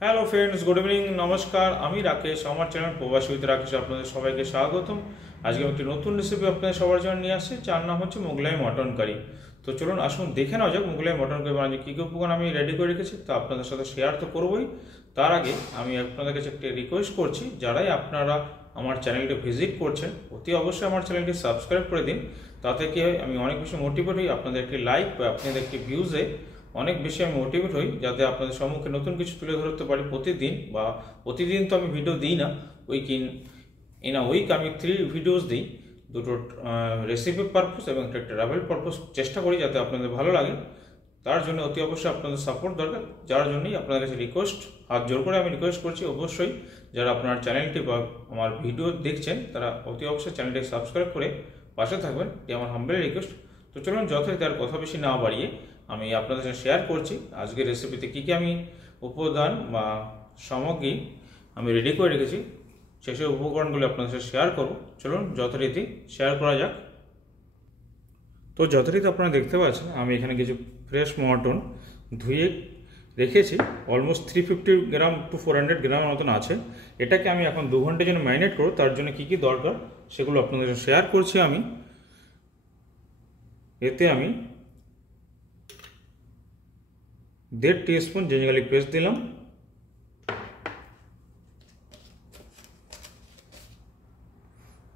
Hello friends, good evening, নমস্কার। আমি রাকেশ, আমার চ্যানেল প্রবাসী উইথ রাকেশ আপনাদের সবাইকে স্বাগতম। আজকে একটি নতুন রেসিপি আপনাদের সবার জন্য নিয়ে আসছি, যার নাম হচ্ছে মোগলাই মটন কারি। তো চলুন আসুন দেখে নেওয়া যাক মোগলাই মটন কারি বানাতে কী কী উপকরণ আমি রেডি করে রেখেছি। তো আপনাদের সাথে শেয়ার তো করবোই, তার আগে আমি আপনাদের কাছে একটি রিকোয়েস্ট করছি, যারাই আপনারা আমার চ্যানেলটি ভিজিট করছেন অতি অবশ্যই আমার চ্যানেলটি সাবস্ক্রাইব করে দিন। তাতে কি হয়, আমি অনেক বেশি মোটিভেট হই, আপনাদের একটি লাইক বা আপনাদের একটি ভিউজে অনেক বেশি আমি মোটিভেট হই, যাতে আপনাদের সম্মুখে নতুন কিছু তুলে ধরতে পারি প্রতিদিন। বা প্রতিদিন তো আমি ভিডিও দিই না, উইক ইন আ উইক আমি 3 ভিডিওস দিই, দুটো রেসিপি পারপোজ এবং একটা ট্রাভেল পারপোজ। চেষ্টা করি যাতে আপনাদের ভালো লাগে, তার জন্য অতি অবশ্যই আপনাদের সাপোর্ট দরকার। যার জন্যই আপনাদের কাছে রিকোয়েস্ট, হাত জোর করে আমি রিকোয়েস্ট করছি, অবশ্যই যারা আপনার চ্যানেলটি বা আমার ভিডিও দেখছেন তারা অতি অবশ্যই চ্যানেলটি সাবস্ক্রাইব করে পাশে থাকবেন, এটি আমার হাম্বল রিকোয়েস্ট। তো চলুন যথারীতি আর কথা বেশি না বাড়িয়ে আমি আপনাদের সাথে শেয়ার করছি আজকের রেসিপিতে কী কী আমি উপাদান বা সামগ্রী আমি রেডি করে রেখেছি, সেসব উপকরণগুলো আপনাদের সাথে শেয়ার করব। চলুন যথারীতি শেয়ার করা যাক। তো যথারীতি আপনারা দেখতে পাচ্ছেন আমি এখানে কিছু ফ্রেশ মটন ধুয়ে রেখেছি, অলমোস্ট 350 গ্রাম টু 400 গ্রামের মতন আছে। এটাকে আমি এখন 2 ঘন্টার জন্য ম্যারিনেট করব, তার জন্য কী কী দরকার সেগুলো আপনাদের সাথে শেয়ার করছি আমি। এতে আমি 1.5 টিস্পুন জিঞ্জার গার্লিক পেস্ট দিলাম,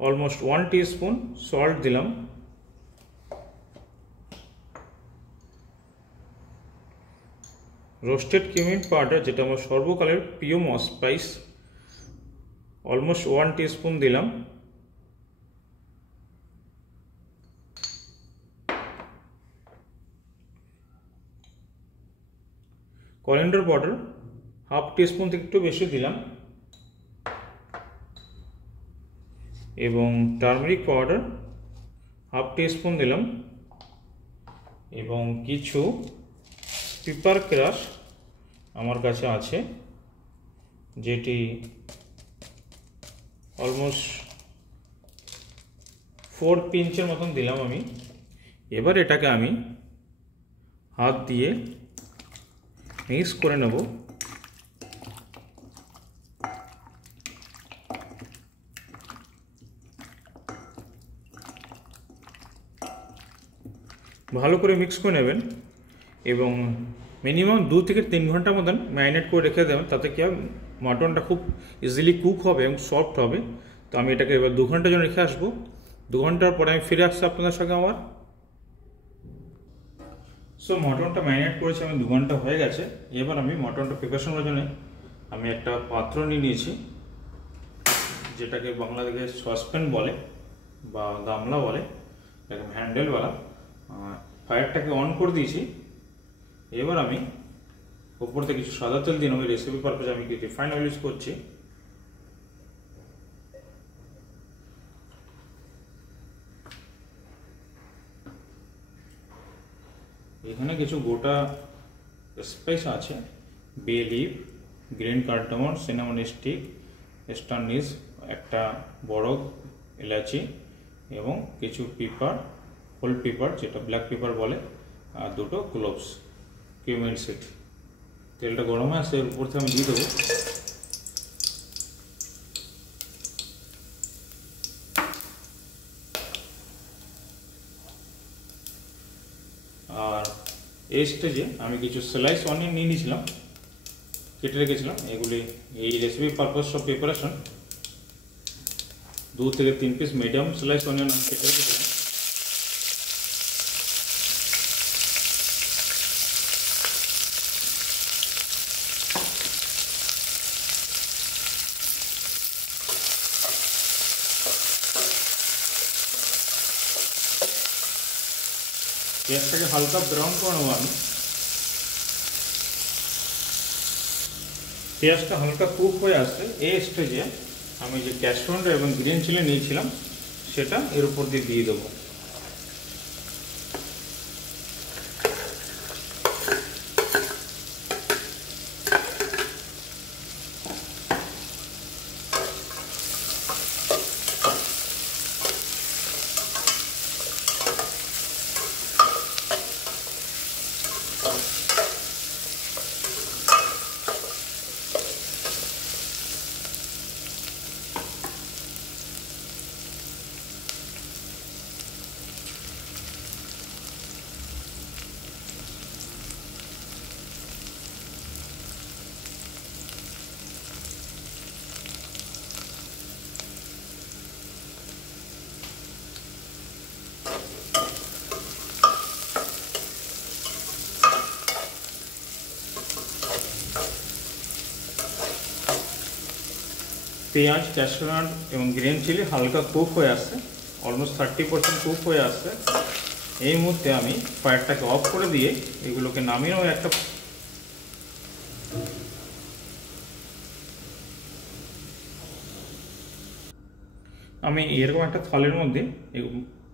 অলমোস্ট 1 টিস্পুন সল্ট দিলাম, রোস্টেড কিউমিন পাউডার যেটা আমার সর্বকালের প্রিয় স্পাইস, অলমোস্ট 1 টিস্পুন দিলাম, করিয়েন্ডার পাউডার 1/2 টিস্পুন থেকে একটু বেশি দিলাম, এবং টার্মেরিক পাউডার 1/2 টিস্পুন দিলাম, এবং কিছু পেপার ক্রাশ আমার কাছে আছে, যেটি অলমোস্ট 4 পিঞ্চের মতন দিলাম আমি। এবার এটাকে আমি হাত দিয়ে মিক্স করে নেব। ভালো করে মিক্স করে নেবেন এবং মিনিমাম 2 থেকে 3 ঘন্টার মতন ম্যারিনেট করে রেখে দেবেন, তাতে কি হবে মটনটা খুব ইজিলি কুক হবে এবং সফট হবে। তো আমি এটাকে এবার 2 ঘন্টার জন্য রেখে আসবো। 2 ঘন্টার পরে আমি ফিরে আসছি আপনাদের সঙ্গে আবার। সো মটনটা ম্যারিনেট করেছি আমি, 2 ঘন্টা হয়ে গেছে। এবার আমি মটনটা প্রিপারেশন করার জন্য আমি একটা পাত্র নিয়ে নিয়েছি, যেটাকে বাংলা থেকে সসপ্যান বলে বা গামলা বলে, এরকম হ্যান্ডেলওয়ালা। ফায়ারটাকে অন করে দিয়েছি। এবার আমি উপর থেকে কিছু সাদা তেল দিয়ে নেব, রেসিপি পারপোজে আমি কিছু রিফাইন্ড অয়েল ইউজ করছি। এখানে কিছু গোটা স্পাইস আছে, bay leaf, green cardamom, cinnamon stick, star নিস, একটা বড় এলাচি, এবং কিছু পেপার, হোল পেপার যেটা ব্ল্যাক পেপার বলে, আর 2টো ক্লোভস, কিউমিন সিড। তেলটা গরম হয়ে আসে, এর উপর থেকে আমি দিয়ে দেবো আর এই স্টেজে আমি কিছু স্লাইস অনিয়ন নিয়ে নিয়েছিলাম, কেটে রেখেছিলাম। এগুলি এই রেসিপি পারপাস সব প্রিপারেশন, 2 থেকে 3 পিস মিডিয়াম স্লাইস অনিয়ন আমি কেটে রেখেছিলাম। পেঁয়াজটাকে হালকা ব্রাউন করে নেবো আমি। পেঁয়াজটা হালকা কুক হয়ে আসছে, এই স্টেজে আমি যে ক্যাশমেন্ট এবং গ্রিন চিলি নিয়েছিলাম সেটা এর উপর দিয়ে দেবো। পেঁয়াজ, ক্যাশিউ নাট এবং গ্রিন চিলি হালকা কুক হয়ে আসছে, অলমোস্ট 30% কুক হয়ে আসছে। এই মুহূর্তে আমি ফায়ারটাকে অফ করে দিয়ে এগুলোকে নামিয়েও একটা আমি এরকম একটা থালের মধ্যে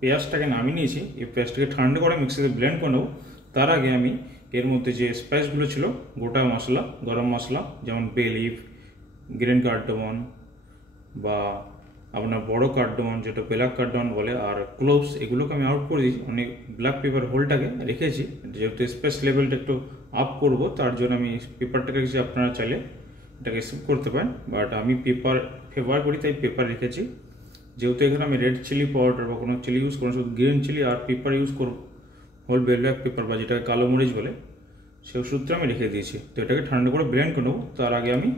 পেঁয়াজটাকে নামিয়ে নিয়েছি। এই পেঁয়াজটাকে ঠান্ডা করে মিক্সিতে ব্লেন্ড করে নেবো। তার আগে আমি এর মধ্যে যে স্পাইসগুলো ছিল, গোটা মশলা, গরম মশলা যেমন বে লিফ, গ্রিন কার্ডামন বা আপনার বড় কার্ডামন যেটা ব্ল্যাক কার্ডামন বলে, আর ক্লোভস, এগুলোকে আমি আউট করে দিয়েছি। অনেক ব্ল্যাক পেপার হোলটাকে রেখেছি, যেহেতু স্পাইস লেভেলটা একটু আপ করব তার জন্য আমি পেপারটাকে রেখেছি। আপনারা চাইলে এটাকে স্কিপ করতে পারেন, বাট আমি পেপার ফেভার করি তাই পেপার রেখেছি। যেহেতু এখানে আমি রেড চিলি পাউডার বা কোনো চিলি ইউজ করবো, শুধু গ্রিন চিলি আর পেপার ইউজ করব, হোল ব্ল্যাক পেপার বা যেটাকে কালো মরিচ বলে, সেই সূত্রে আমি রেখে দিয়েছি। তো এটাকে ঠান্ডা করে ব্লেন্ড করে নেবো। তার আগে আমি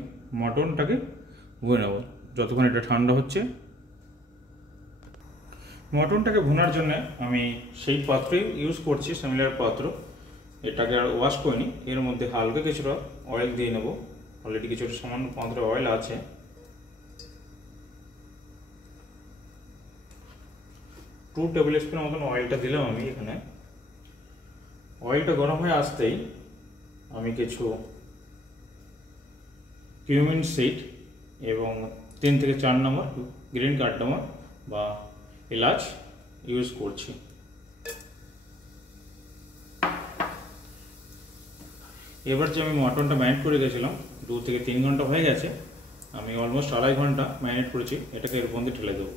মটনটাকে ভুনে নেবো যতক্ষণ এটা ঠান্ডা হচ্ছে। মটনটাকে ভুনার জন্য আমি সেই পাত্রই ইউজ করছি, সিমিলার পাত্র। এটাকে আর ওয়াশ করে নিই। এর মধ্যে হালকা কিছুটা অয়েল দিয়ে নেব। অলরেডি কিছুটা সামান্য পাত্রে অয়েল আছে। 2 টেবিল স্পুন মতন অয়েলটা দিলাম আমি এখানে। অয়েলটা গরম হয়ে আসতেই আমি কিছু কিউমিন সিড এবং 3 থেকে 4 নম্বর গ্রিন কার্ডামন বা এলাচ ইউজ করছি। এবার যে আমি মটনটা ম্যারিনেট করে গেছিলাম 2 থেকে 3 ঘন্টা হয়ে গেছে, আমি অলমোস্ট 2.5 ঘন্টা ম্যারিনেট করেছি। এটাকে এর মধ্যে ঢেলে দেবো।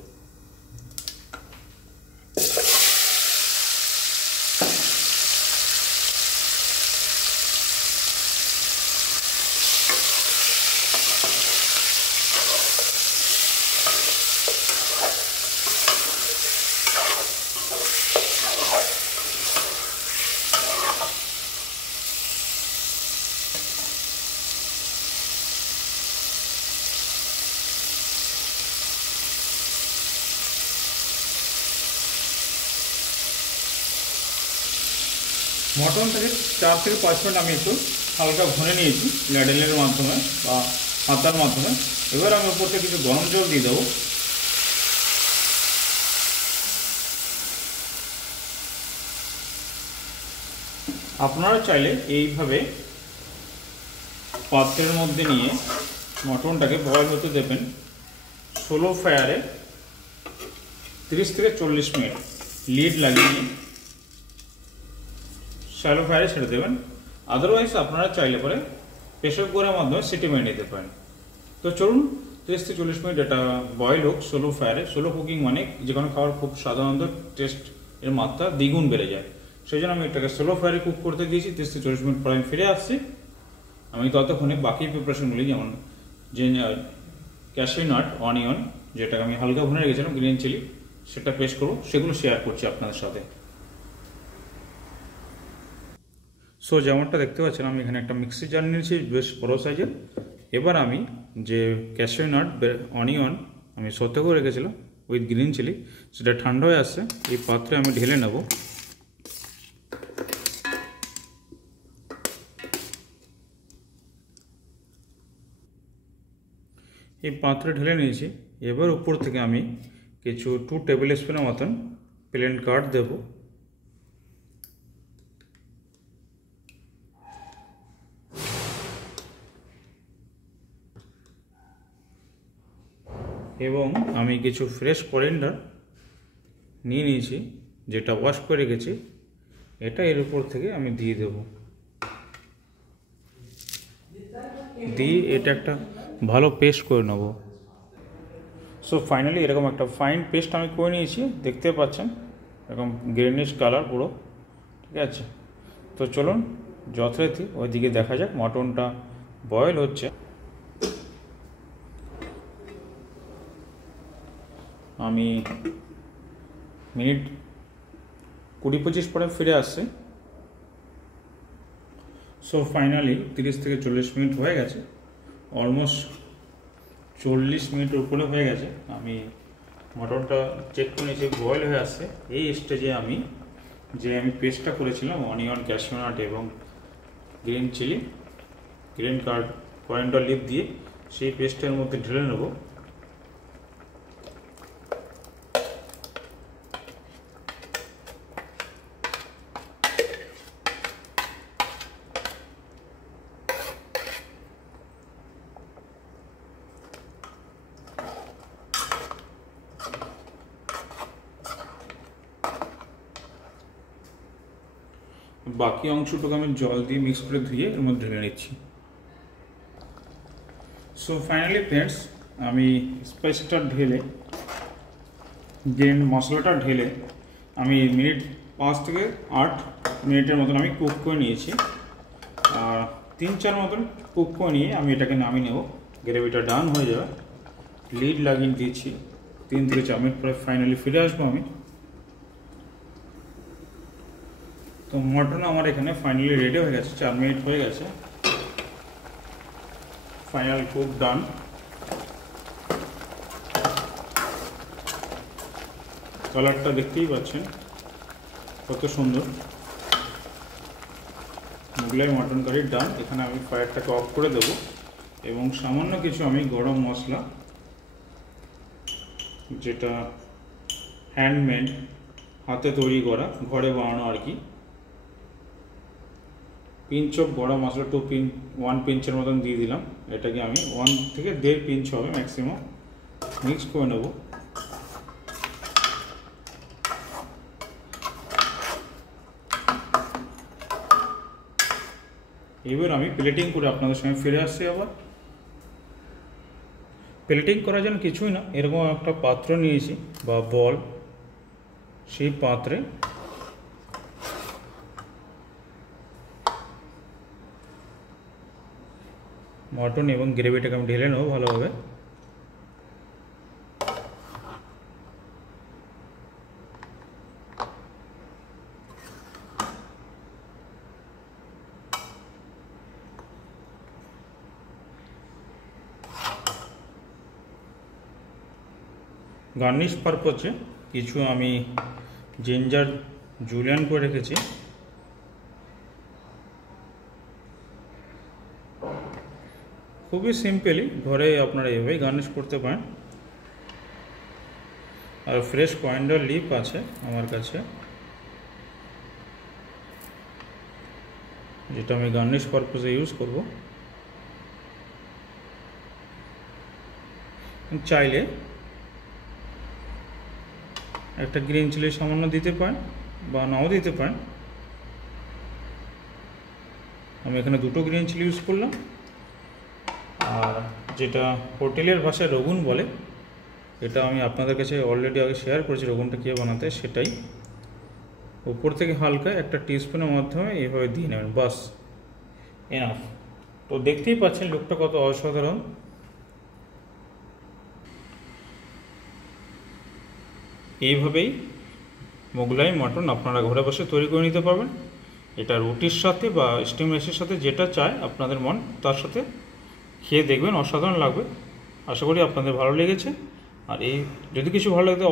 মটনটাকে 4 থেকে 5 মিনিট আমি একটু হালকা ভুনে নিয়েছি ল্যাডেলের মাধ্যমে বা হাতার মাধ্যমে। এবার আমি উপর থেকে কিছু গরম জল দিয়ে দেবো। আপনারা চাইলে এইভাবে পাত্রের মধ্যে নিয়ে মটনটাকে বয়েল হতে দেবেন স্লো ফায়ারে 30 থেকে 40 মিনিট, লিড লাগিয়ে শ্যালো ফায়ারে ছেড়ে দেবেন। আদারওয়াইজ আপনারা চাইলে পরে প্রেসার কুকারের মাধ্যমে সিটি মেরে নিতে পারেন। তো চলুন 30 থেকে 40 মিনিট এটা বয়েল হোক স্লো ফায়ারে। স্লো কুকিং মানে যে কোনো খাবার খুব সাধারণত টেস্ট এর মাত্রা দ্বিগুণ বেড়ে যায়। সেই জন্য আমি এটাকে স্লো ফায়ারে কুক করতে দিয়েছি। 30 থেকে 40 মিনিট পরে আমি ফিরে আসছি। আমি ততক্ষণে বাকি প্রিপারেশনগুলি, যেমন যে ক্যাশিউ নাট, অনিয়ন যেটাকে আমি হালকা ভুনে রেখেছিলাম, গ্রিন চিলি, সেটা পেস্ট করবো, সেগুলো শেয়ার করছি আপনাদের সাথে। সো যেমনটা দেখতে পাচ্ছেন আমি এখানে একটা মিক্সি জার নিয়েছি বেশ বড়ো সাইজের। এবার আমি যে ক্যাশিউ নাট, অনিয়ন আমি সতে করে রেখেছিলাম উইথ গ্রিন চিলি, সেটা ঠান্ডা হয়ে আসছে। এই পাত্রে আমি ঢেলে নেব। এই পাত্রে ঢেলে নিয়েছি। এবার উপর থেকে আমি কিছু 2 টেবিল স্পুনের মতন প্লেন কার্ড দেবো। এবং আমি কিছু ফ্রেশ করিয়েন্ডার নিয়ে নিয়েছি, যেটা ওয়াশ করে রেখেছি, এটা এর উপর থেকে আমি দিয়ে দেব। দিয়ে এটা একটা ভালো পেস্ট করে নেব। সো ফাইনালি এরকম একটা ফাইন পেস্ট আমি করে নিয়েছি, দেখতে পাচ্ছেন এরকম গ্রিনিশ কালার পুরো, ঠিক আছে। তো চলুন যথারীতি ওইদিকে দেখা যাক। মটনটা বয়েল হচ্ছে। আমি মিনিট 20-25 পরে ফিরে আসছি। সো ফাইনালি 30 থেকে 40 মিনিট হয়ে গেছে, অলমোস্ট 40 মিনিটের উপরে হয়ে গেছে। আমি মটনটা চেক করে নিয়েছি, বয়েল হয়ে আসছে। এই স্টেজে আমি পেস্টটা করেছিলাম অনিয়ন, ক্যাশিউ নাট এবং green chilli, green coriander leave দিয়ে, সেই পেস্টের মধ্যে ঢেলে নেব। বাকি অংশটুকু আমি জল দিয়ে মিক্স করে ধুয়ে এর মধ্যে ঢেলে নিচ্ছি। সো ফাইনালি ফ্রেন্ডস, আমি স্পাইসটা ঢেলে মশলাটা ঢেলে আমি 5 থেকে 8 মিনিটের মতন আমি কুক করে নিয়েছি। আর 3-4 মতন কুক করে নিয়ে আমি এটাকে নামিয়ে নেব। গ্রেভিটা ডান হয়ে যাবে, লিড লাগিয়ে দিয়েছি। 3 থেকে 4 মিনিট পরে ফাইনালি ফিরে আসবো আমি। তো মটন আমার এখানে ফাইনালি রেডি হয়ে গেছে, 4 মিনিট হয়ে গেছে। ফাইনাল কুক ডান। কালারটা দেখতেই পাচ্ছেন কত সুন্দর। মোগলাই মটন কারি ডান। এখানে আমি ফায়ারটাকে অফ করে দেব এবং সামান্য কিছু আমি গরম মশলা, যেটা হ্যান্ডমেড, হাতে তৈরি করা, ঘরে বানানো আর কি, পিঞ্চ অফ গরম মশলা 1 পিঞ্চের মতন দিয়ে দিলাম। এটাকে আমি 1 থেকে 1.5 পিঞ্চ হবে ম্যাক্সিমাম মিক্স করে নেব। এবার আমি প্লেটিং করে আপনাদের সঙ্গে ফিরে আসছি। আবার প্লেটিং করার জন্য কিছুই না, এরকম একটা পাত্র নিয়েছি বা বল, সেই পাত্রে মটন এবং গ্রেভিটাকে আমি ঢেলে নেব ভালোভাবে। গার্নিশ পারপোজে কিছু আমি জিঞ্জার জুলিয়ান করে রেখেছি। খুবই সিম্পলি ঘরে আপনারা এভাবেই গার্নিশ করতে পারেন। আর ফ্রেশ কয়েন্ডার লিপ আছে আমার কাছে, যেটা আমি গার্নিশ পারপোজে ইউজ করব। চাইলে একটা গ্রিন চিলি সামান্য দিতে পারেন বা নাও দিতে পারেন। আমি এখানে 2টো গ্রিন চিলি ইউজ করলাম। আর যেটা হোটেলের ভাষায় রগুন বলে, এটা আমি আপনাদের কাছে অলরেডি আগে শেয়ার করেছি রগুনটা কীভাবে বানাতে, সেটাই উপর থেকে হালকা একটা টিস্পুনের মাধ্যমে এইভাবে দিয়ে নেবেন, বাস এনাফ। তো দেখতেই পাচ্ছেন লুকটা কত অসাধারণ। এইভাবেই মোগলাই মটন আপনারা ঘরে বসে তৈরি করে নিতে পারবেন। এটা রুটির সাথে বা স্টিম রাইসের সাথে যেটা চায় আপনাদের মন, তার সাথে খেয়ে দেখবেন, অসাধারণ লাগবে। আশা করি আপনাদের ভালো লেগেছে। আর এই যদি কিছু ভালো লাগে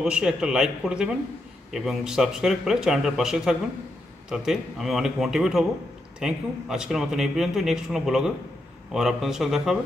অবশ্যই একটা লাইক করে দেবেন এবং সাবস্ক্রাইব করে চ্যানেলটার পাশে থাকবেন, তাতে আমি অনেক মোটিভেট হব। Thank you. আজকের মতন এই পর্যন্ত। নেক্সট কোনো ব্লগে আবার আপনাদের সাথে দেখা হবে।